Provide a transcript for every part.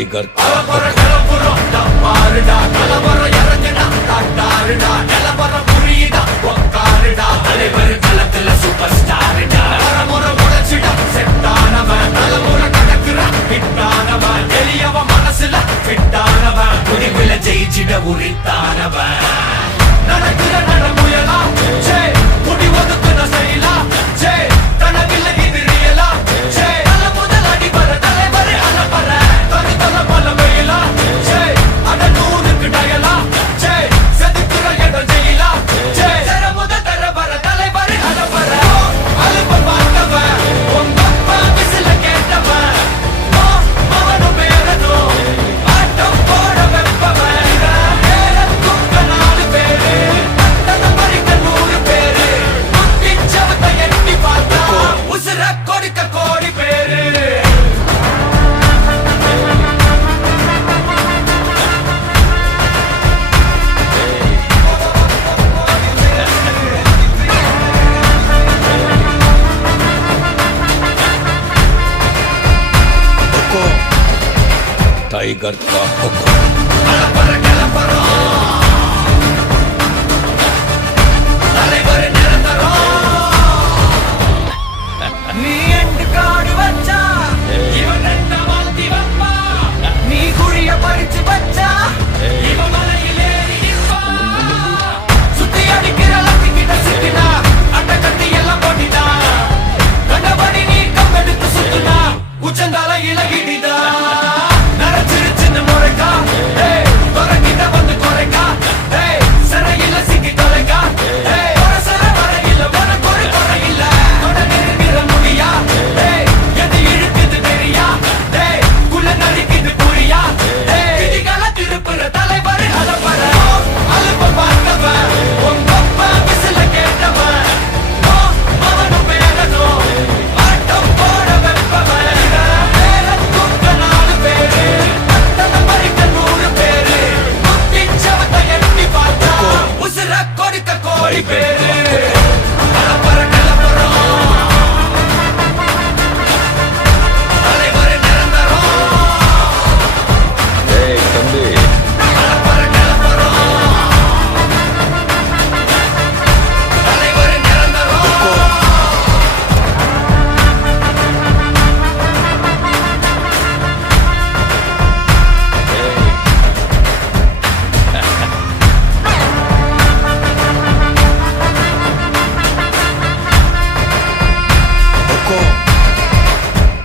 tiger ஜெயிச்சிட உரித்தானவன் நடக்கிற நடமுயலா J முடி ஒதுக்குன செயலா ஜே தனவில்ல இது ரியலா ஜே நல்ல முதல் அடிபர தலைவரே அலப்பற தனி தல பல வெயிலா ஜே அட நூறுக்கு டயலா ஜே செதுக்குற இடம் ஜெயிலா ஜே தர முதல் தரவர தலைவரே அலப்பற அலுப்ப பார்த்தவன் உங்க அப்பா விசில கேட்டவன் மவனும் பேரனும் ஆட்டம் போட வெப்பவன் टाइगर का हुक्म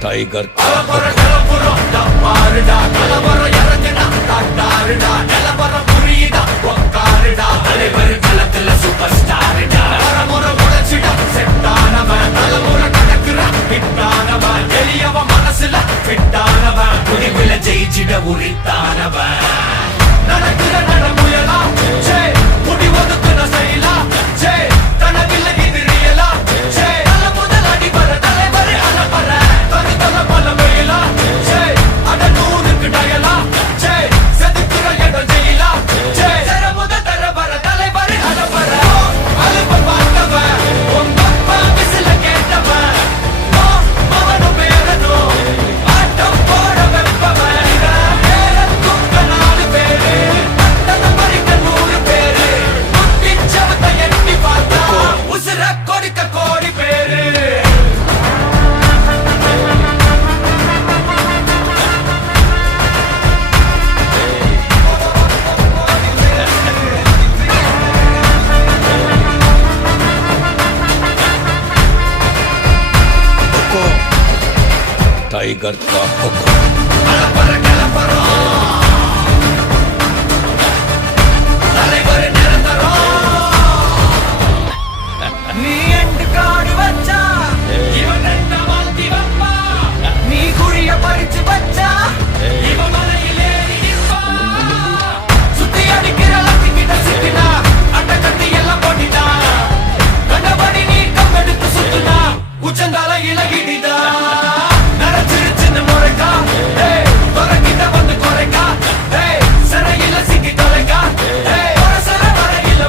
टाइगर மனசுல ஜெயிச்சிட உரித்தானவன் நடக்கிற நடமுயலா ஜே முடி ஒதுக்குன செயலா ஜே தனவில்ல இது ரியலா ஜே நல்ல முதல் அடிபர தலைவரே அலப்பற தனி தல பல வெயிலா ஜே அட நூறுக்கு டயலா ஜே செதுக்குற இடம் ஜெயிலா ஜே தர முதல் தரவர தலைவரே அலப்பற அலுப்ப பார்த்தவன் உங்க அப்பா விசில கேட்டவன் மவனும் பேரனும் ஆட்டம் போட வெப்பவன் टाइगर का हुक्म உச்சந்தால இலகிடிதா சிறையில சிக்கி தொலைக்கா ஒரு சர வரையில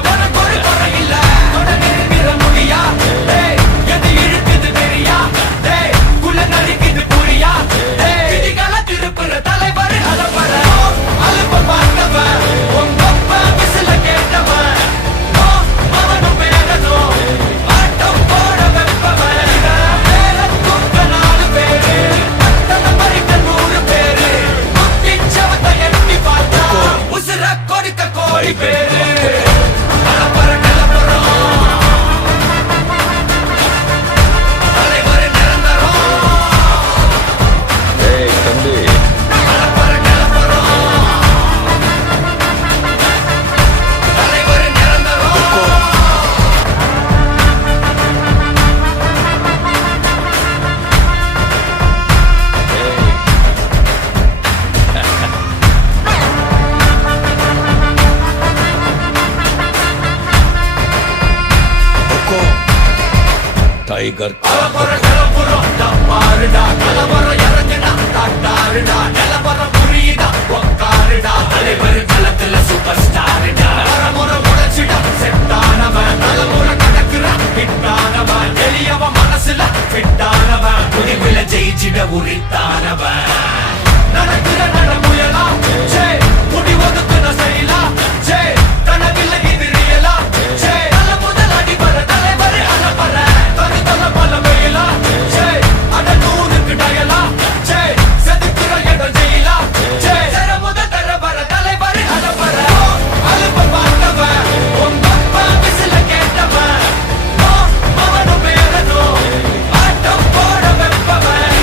टाइगर का கலவர கலப்புறம் தப்பாருடா கலவர இறங்குடா தாட்டாருடா நிலவர புரியுதா உக்காருடா தலைவர் களத்துல சூப்பர் ஸ்டாருடா தலைமுறை உடைச்சிடா செட்டானவன் தலைமுறை கடக்குறா ஹிட்டானவன் எளியவன் மனசுல ஃபிட்டானவன் முடிவுல ஜெயிச்சிட உரித்தானவன் நடக்கிற நடமுயலா ஜே முடிவதுக்குன செய்யலா ஜே தனவில்ல இது ரியலா ஜே நல்ல முதல் அடிபர தலைவர் அலப்பற தனி தல பல வெயிலா ஜே அட நூறுக்கு டயலா ஜே செதுக்குற இடம் ஜெயிலா ஜே தர முதல் தரவர தலைவர் அலப்பற அலுப்ப பார்த்தவன் உங்க அப்பா விசில கேட்டவன் மவனும் பேரனும் ஆட்டம் போட வெப்பவன்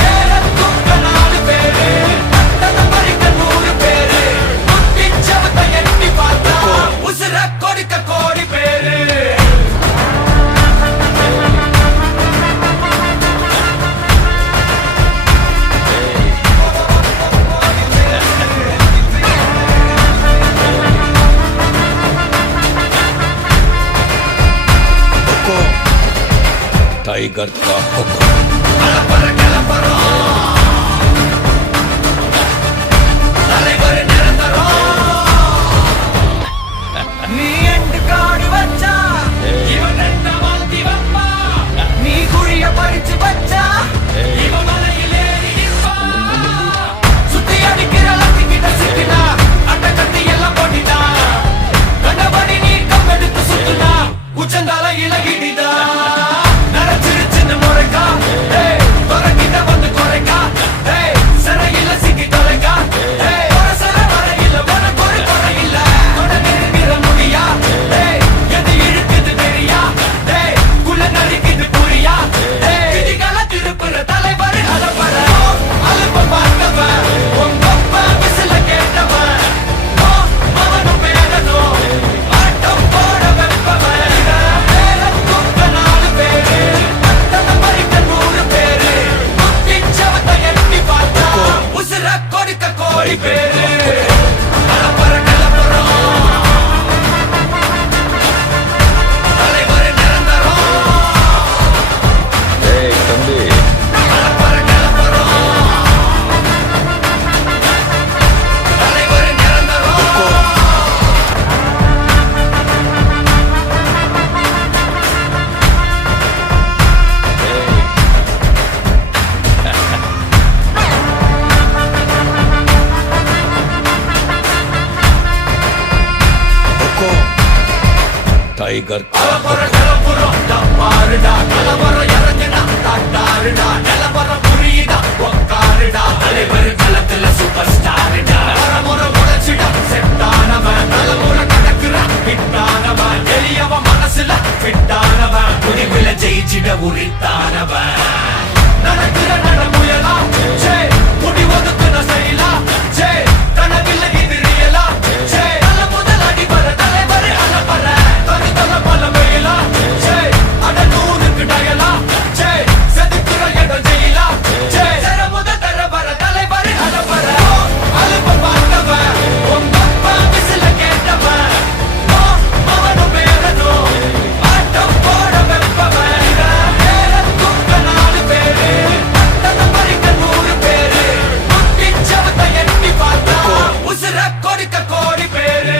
பேரத்துக்க 4 பேரு பட்டத பறிக்க 100 பேரு முட்டி சவத்த எட்டி பார்த்தா உசுர கொடுக்க கோடி பேரு टाइगर का हुक्म கலப்பற கலப்பறம் தலைவர் நிரந்தரம் நீ எண்டு காடு வச்சா இவன் என்ன வாழ்த்தி வப்பா நீ குழிய பறிச்சு வச்சா இவன் மலையில் ஏறி நிற்பா சுத்தி அடிக்கிற லத்திக்கிட்ட சிக்கினா அட்ட கத்தி எல்லாம் போட்டிட்டா கண்டபடி நீ கம்பெடுத்து சுத்துனா உச்சந்தால இலகிடிதா நரச்சிருச்சுன்னு முறைக்கா துறக்கிட்ட வந்து குறைக்கா சிறையில சிக்கி தொலைக்கா சர வரையில உனக்கு ஒரு குறையில்ல தொடர்கிற முடியா எது இழுக்குது தெரியா குள்ள நரிக்குது புரியா விதிகள திருப்புற தலைவர் அலப்பற அலுப்ப பார்த்தவன் உங்க அப்பா விசில கேட்டவன் மவனும் பேரனும் ஆட்டம் போட வெப்பவன் பேரத்துக்க 4 பேரு பட்டத பறிக்க 100 பேரு முட்டி சவத்த எட்டி பார்த்தா உசுர கொடுக்க கோடி பேரு கலப்பற கலப்பறம் தலைவர் நிரந்தரம் ஏய் தம்பி கலப்பற கலப்பறம் தலைவர் நிரந்தரம் टाइगर का கலவர கலப்புறம் தப்பாருடா கலவர இறங்குடா தாட்டாருடா நிலவர புரியுதா உக்காருடா தலைவர் களத்துல சூப்பர் ஸ்டாருடா தலைமுறை உடைச்சிடா செட்டானவன் தலைமுறை கடக்குறா ஹிட்டானவன் எளியவன் மனசுல ஃபிட்டானவன் முடிவுல ஜெயிச்சிட உரித்தானவன் நடக்கிற நடமுயலா ஜே முடிவதுக்குன செய்யலா ஜே தனவில்ல இது ரியலா ஜே நல்ல முதல் அடிபர தலைவர் அலப்பற தனி தல பல வெயிலா ஜே அட நூறுக்கு டயலா ஜே செதுக்குற இடம் ஜெயிலா ஜே தர முதல் தரவர தலைவர் அலப்பற அலுப்ப பார்த்தவன் உங்க அப்பா விசில கேட்டவன் மவனும் பேரனும் ஆட்டம் போட வெப்பவன் பேரத்துக்க 4 பேரு பட்டத பறிக்க 100 பேரு முட்டி சவத்த எட்டி பார்த்தா உசுர கொடுக்க கோடி பேரு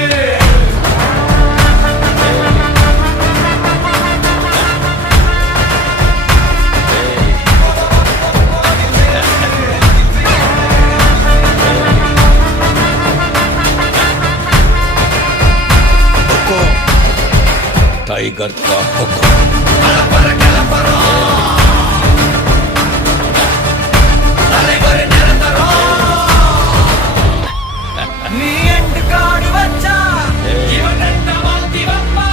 टाइगर का हुक्म கலப்பற கலப்பறம் தலைவர் நிரந்தரம் நீ எண்டு காடு வச்சா இவன் என்ன வாழ்த்தி வப்பா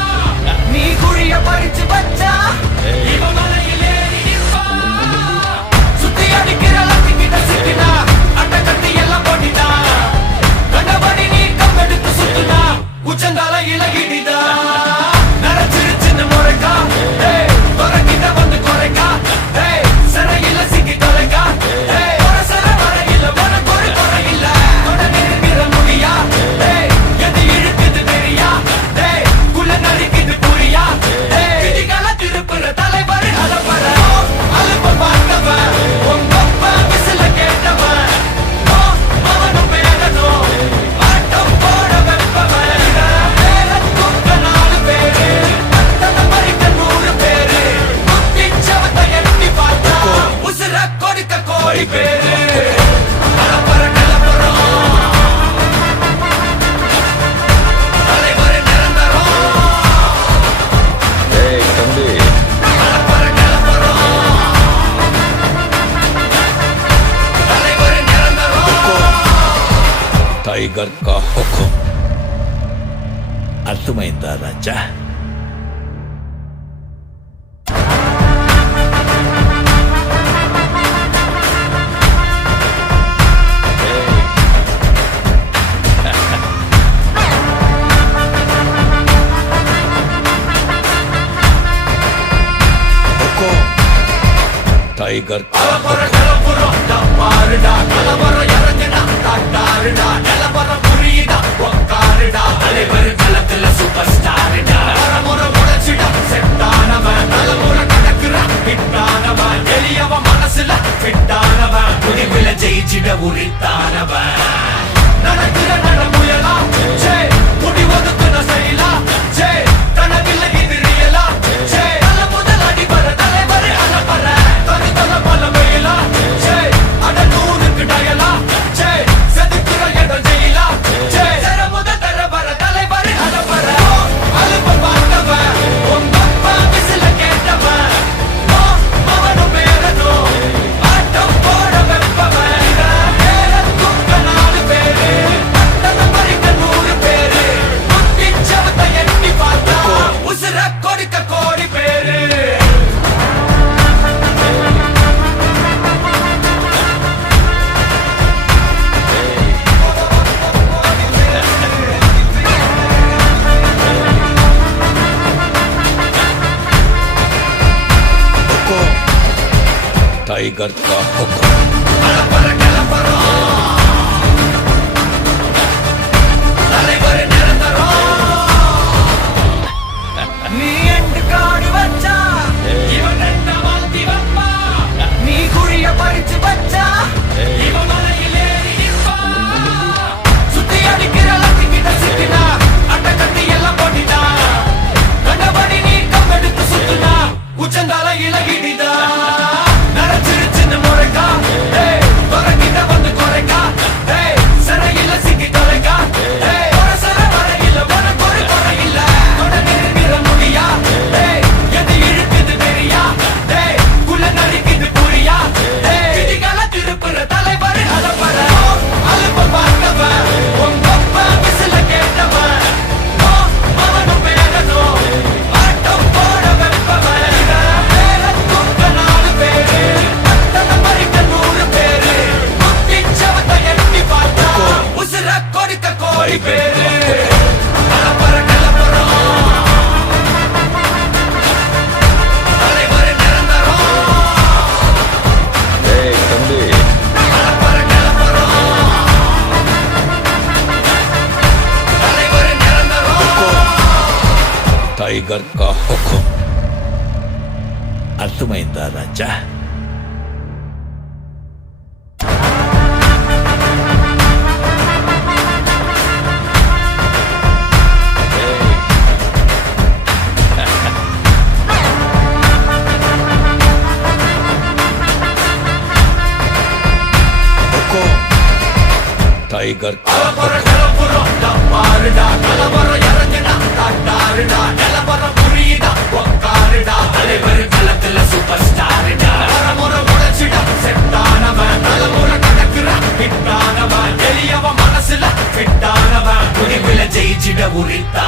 நீ குழிய பறிச்சு வச்சா இவன் மலையில் ஏறி நிற்பா சுத்தி அடிக்கிற லத்திக்கிட்ட சிக்கினா அட்ட கத்தி எல்லாம் போட்டிட்டா கண்டபடி நீ கம்பெடுத்து சுத்துனா உச்சந்தால இலகிடிதா நரச்சிருச்சுன்னு முறைக்கா கோடி பேரு கலப்பற கலப்பறம் தலைவர் நிரந்தரம் ஏய் தம்பி கலப்பற கலப்பறம் தலைவர் நிரந்தரம் टाइगर का हुक्म अर्थमैंदा राजा टाइगर का கலப்பற கலப்புறம் டப்பாருடா கலவரம் இறங்குனா தட்டாருடா நிலவரம் புரியுதா உக்காருடா தலைவர் களத்துல சூப்பர் ஸ்டாருடா வரமுறை உடைச்சிடா செட்டானவன் தலைமுறை கடக்குறான் ஹிட்டானவன் எளியவன் மனசுல ஃபிட்டானவன் முடிவுல ஜெயிச்சிட உரித்தானவன் நடக்கிற நடமுயலா சே முடி ஒதுக்குன செயலா சே கனவில்லை இது ரியலா சே நல்ல முதல் அடிபர தலைவர் அலப்பற தனித்தல பல வெயிலா சே அட நூறுக்கு டயலா சே செதுக்குற இடம் ஜெயிலா சே தர முதல் தர வர தலைவர் அலப்பற அலுப்ப பார்த்தவன் உங்க அப்பா விசில கேட்டவன் மவனும் பேரனும் ஆட்டம் போட வெப்பவன் பேர தூக்க 4 பேரு பட்டண பறிக்க 100 பேரு முத்தி சவத்தை எட்டி பார்த்தா உசுர கொடுக்க கோடி பேரு टाइगर का हुक्म கலப்பற கலப்பறம் தலைவர் நிரந்தரம் நீ எண்டு காடு வச்சா இவன் என்ன மாத்தி வப்பா நீ குழிய பறிச்சு வச்சா இவன் மலையில் ஏறி நிற்பா சுத்தி அடிக்கிற லத்திக்கிட்ட சிக்கினா அட்டை கட்டி எல்லாம் போட்டிட்டா கண்டபடி நீ கம்பெடுத்து சுத்துனா உச்சந்தால இலகிடிதா நரைச்சிருச்சுன்னு முறைக்கா துறக்கிட்ட வந்து குறைக்கா சிறையில சிக்கி தொலைக்கா சர வரையில உனக்கு ஒரு குறை இல்ல தொட நெருங்கிற முடியா எது இழுக்குது தெரியா குள்ள நடிக்குது புரியா விதிகள திருப்புற தலைவர் அலப்பற அலுப்ப பார்த்தவன் உங்க அப்பா விசில கேட்டவன் மவனும் பேரனும் ஆட்டம் போட வெப்பவன் பேர தூக்க 4 பேரு பட்டண பறிக்க 100 பேரு முத்தி சவத்தை எட்டி பார்த்தா உசுர கொடுக்க கோடி பேரு கலப்பற கலப்பறம் தலைவர் நிரந்தரம் ஏய் தம்பி கலப்பற கலப்பறம் தலைவர் நிரந்தரம் टाइगर का हुक्म अर्थमैंदा राजा टाइगर का கலப்பற கலப்புறம் டப்பாருடா கலவரம் இறங்குனா தட்டாருடா நிலவரம் புரியுதா உக்காருடா தலைவர் களத்துல சூப்பர் ஸ்டாருடா வரமுறை உடைச்சிடா செட்டானவன் தலைமுறை கடக்குறான் ஹிட்டானவன் எளியவன் மனசுல ஃபிட்டானவன் முடிவுல ஜெயிச்சிட உரித்தா